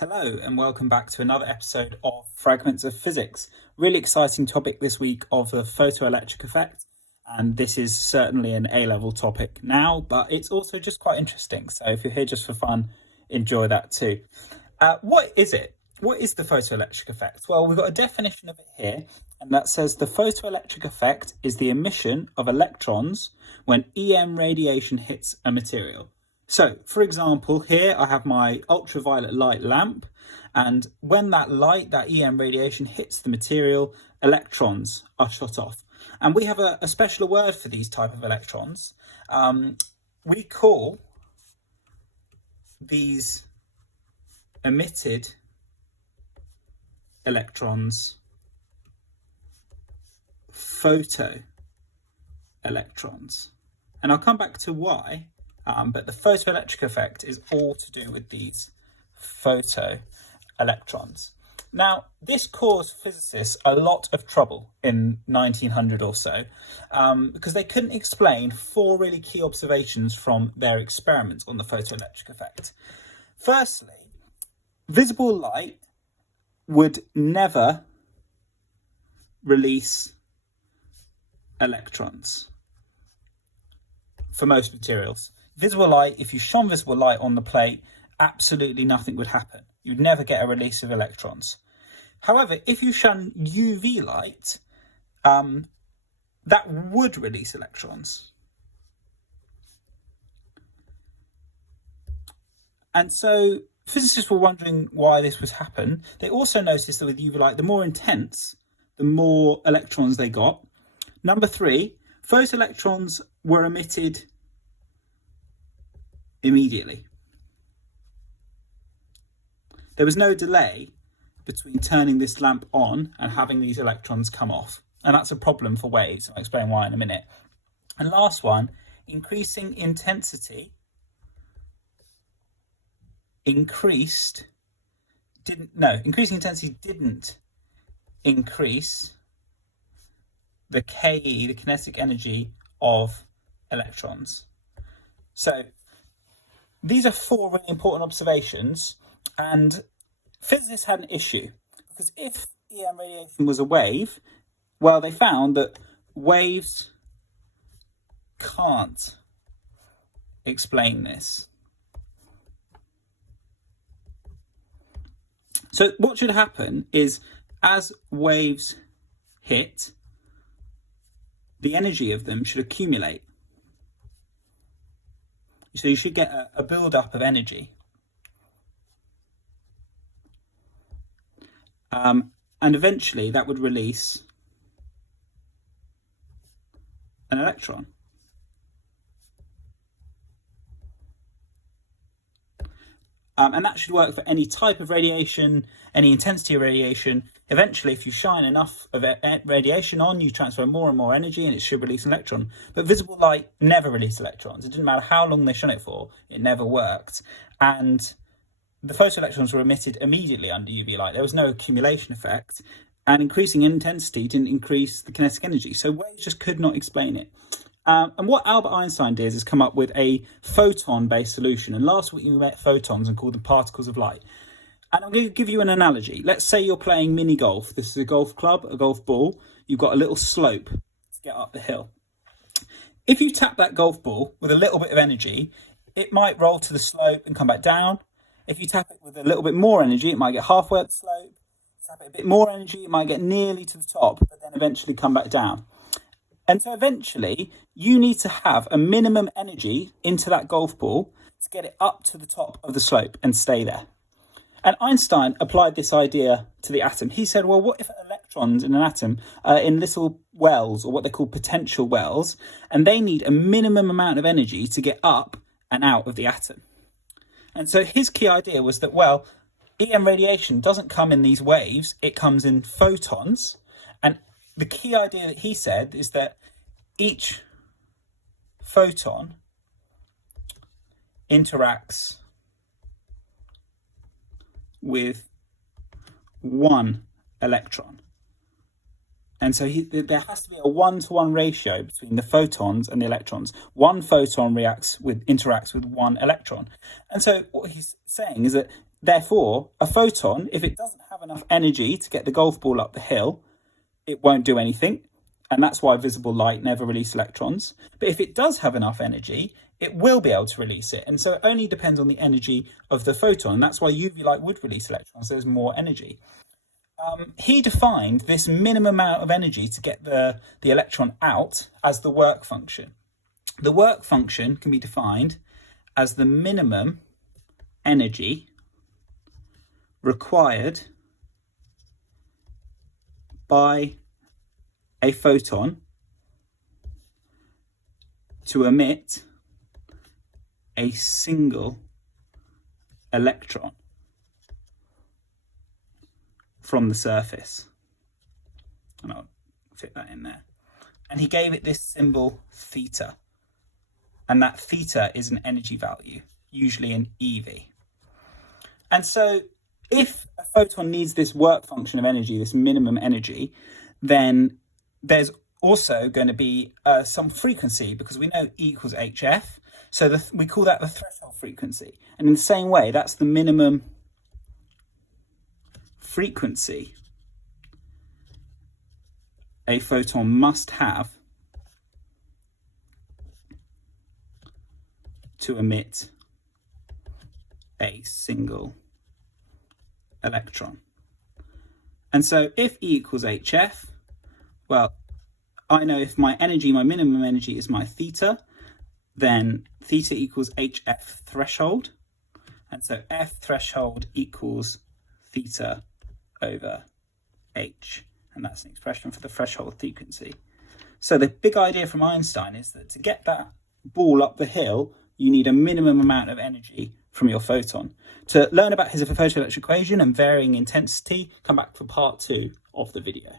Hello and welcome back to another episode of Fragments of Physics. Really exciting topic this week of the photoelectric effect, and this is certainly an A-level topic now, but it's also just quite interesting. So if you're here just for fun, enjoy that too. What is it? What is the photoelectric effect? Well, we've got a definition of it here, and that says the photoelectric effect is the emission of electrons when EM radiation hits a material. So, for example, here I have my ultraviolet light lamp, and when that light, that EM radiation hits the material, electrons are shot off. And we have a special word for these type of electrons. We call these emitted electrons photoelectrons. And I'll come back to why. But the photoelectric effect is all to do with these photoelectrons. Now, this caused physicists a lot of trouble in 1900 or so because they couldn't explain four really key observations from their experiments on the photoelectric effect. Firstly, visible light would never release electrons for most materials. Visible light, if you shone visible light on the plate, absolutely nothing would happen. You'd never get a release of electrons. However, if you shone UV light, that would release electrons. And so physicists were wondering why this would happen. They also noticed that with UV light, the more intense, the more electrons they got. Number three, photoelectrons were emitted immediately. There was no delay between turning this lamp on and having these electrons come off. And that's a problem for waves. I'll explain why in a minute. And last one, increasing intensity increasing intensity didn't increase the KE, the kinetic energy of electrons. So these are four really important observations, and physicists had an issue because if EM radiation was a wave, well, they found that waves can't explain this. So what should happen is as waves hit, the energy of them should accumulate. So you should get a build-up of energy. And eventually that would release an electron. And that should work for any type of radiation, any intensity of radiation. Eventually, if you shine enough of radiation on, you transfer more and more energy and it should release an electron. But visible light never released electrons. It didn't matter how long they shone it for, it never worked. And the photoelectrons were emitted immediately under UV light. There was no accumulation effect. And increasing intensity didn't increase the kinetic energy. So waves just could not explain it. And what Albert Einstein did is come up with a photon-based solution. And last week we met photons and called them particles of light. And I'm going to give you an analogy. Let's say you're playing mini golf. This is a golf club, a golf ball. You've got a little slope to get up the hill. If you tap that golf ball with a little bit of energy, it might roll to the slope and come back down. If you tap it with a little bit more energy, it might get halfway up the slope. Tap it a bit more energy, it might get nearly to the top, but then eventually come back down. And so eventually you need to have a minimum energy into that golf ball to get it up to the top of the slope and stay there. And Einstein applied this idea to the atom. He said, well, what if electrons in an atom are in little wells, or what they call potential wells, and they need a minimum amount of energy to get up and out of the atom? And so his key idea was that, well, EM radiation doesn't come in these waves, it comes in photons. And the key idea that he said is that each photon interacts with one electron. And so there has to be a one-to-one ratio between the photons and the electrons. One photon interacts with one electron. And so what he's saying is that therefore, a photon, if it doesn't have enough energy to get the golf ball up the hill, it won't do anything. And that's why visible light never releases electrons. But if it does have enough energy, it will be able to release it. And so it only depends on the energy of the photon. And that's why UV light would release electrons. There's more energy. He defined this minimum amount of energy to get the electron out as the work function. The work function can be defined as the minimum energy required by a photon to emit a single electron from the surface. And I'll fit that in there. And he gave it this symbol theta. And that theta is an energy value, usually an EV. And so if a photon needs this work function of energy, this minimum energy, then there's also going to be some frequency, because we know E equals HF. So we call that the threshold frequency. And in the same way, that's the minimum frequency a photon must have to emit a single electron. And so if E equals HF, well, I know if my minimum energy is my theta, then theta equals HF threshold. And so F threshold equals theta over H. And that's an expression for the threshold frequency. So the big idea from Einstein is that to get that ball up the hill, you need a minimum amount of energy from your photon. To learn about his photoelectric equation and varying intensity, come back for part 2 of the video.